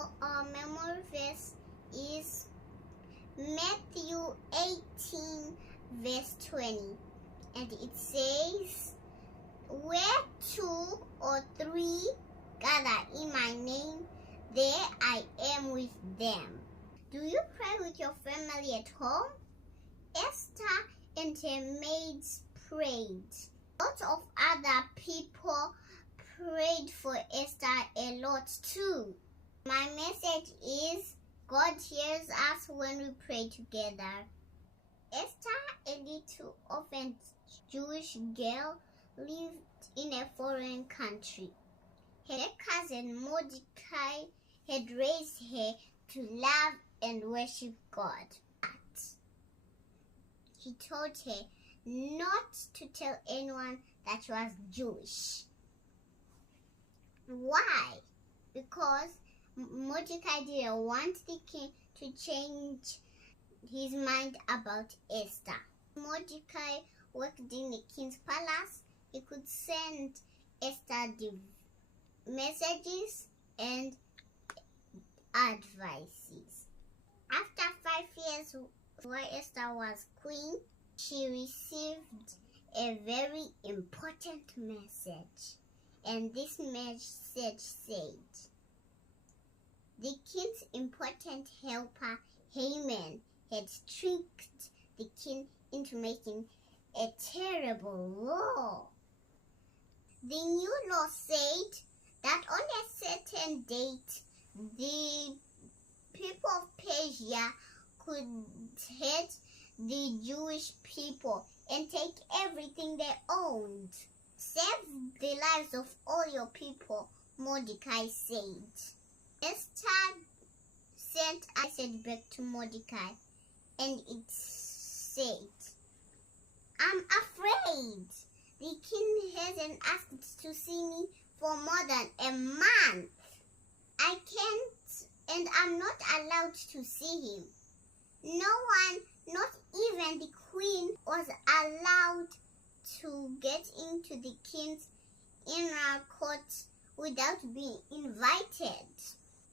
Our memory verse is Matthew 18 verse 20, and it says, "Where 2 or 3 gather in my name, there I am with them." Do you pray with your family at home? Esther and her maids prayed. Lots of other people prayed for Esther a lot too. My message is, God hears us when we pray together. Esther, a little orphaned Jewish girl, lived in a foreign country. Her cousin Mordecai had raised her to love and worship God. But he told her not to tell anyone that she was Jewish. Why? Because Mordecai didn't want the king to change his mind about Esther. Mordecai worked in the king's palace. He could send Esther the messages and advices. After 5 years while Esther was queen, she received a very important message. And this message said, the king's important helper, Haman, had tricked the king into making a terrible law. The new law said that on a certain date, the people of Persia could hate the Jewish people and take everything they owned. Save the lives of all your people, Mordecai said. Esther sent a message back to Mordecai, and it said, "I'm afraid. The king hasn't asked to see me for more than a month. I can't, and I'm not allowed to see him. No one, not even the queen, was allowed to get into the king's inner court without being invited.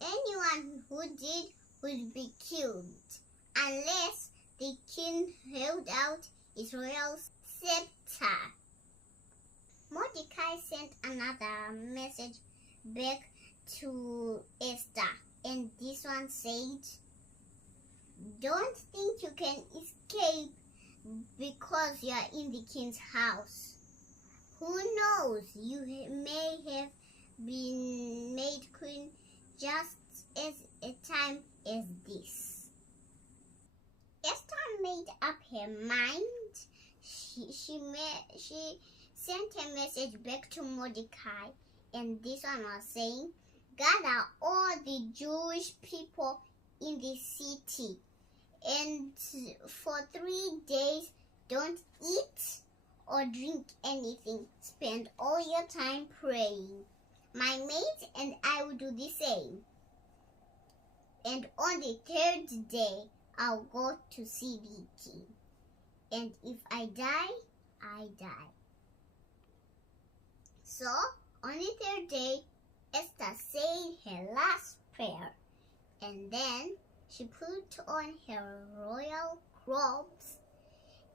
Anyone who did would be killed unless the king held out his royal scepter." Mordecai sent another message back to Esther, and this one said, "Don't think you can escape because you are in the king's house. Who knows, you may have been made queen just as a time as this." Esther made up her mind. She sent a message back to Mordecai, and this one was saying, "Gather all the Jewish people in the city, and for 3 days don't eat or drink anything. Spend all your time praying. My maids and I will do the same. And on the 3rd day, I'll go to see the king. And if I die, I die." So, on the 3rd day, Esther said her last prayer, and then she put on her royal robes,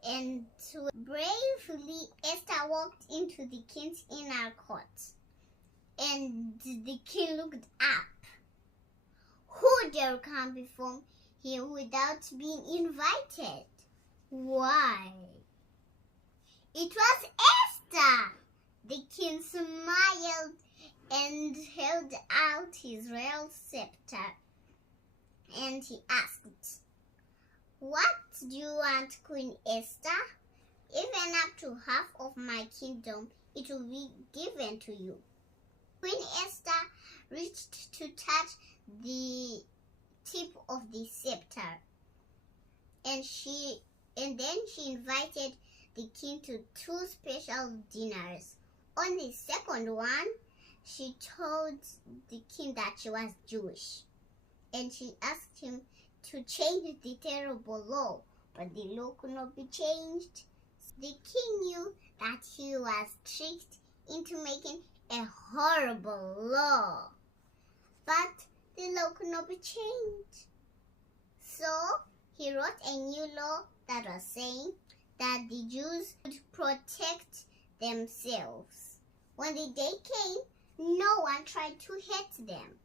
and bravely Esther walked into the king's inner court. And the king looked up. Who dare come before him without being invited? Why? It was Esther. The king smiled and held out his royal scepter, and he asked, "What do you want, Queen Esther? Even up to half of my kingdom, it will be given to you." Queen Esther reached to touch the tip of the scepter, and then she invited the king to 2 special dinners. On the second one, she told the king that she was Jewish, and she asked him to change the terrible law, but the law could not be changed. The king knew that he was tricked into making a horrible law, but the law could not be changed. So he wrote a new law that was saying that the Jews would protect themselves. When the day came, no one tried to hurt them.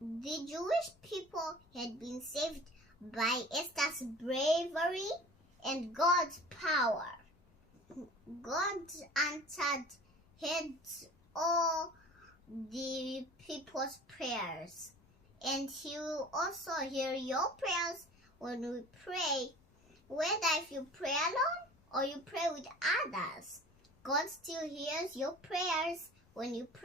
The Jewish people had been saved by Esther's bravery and God's power. God answered, heard all the people's prayers, and He will also hear your prayers when we pray. Whether if you pray alone or you pray with others, God still hears your prayers when you pray.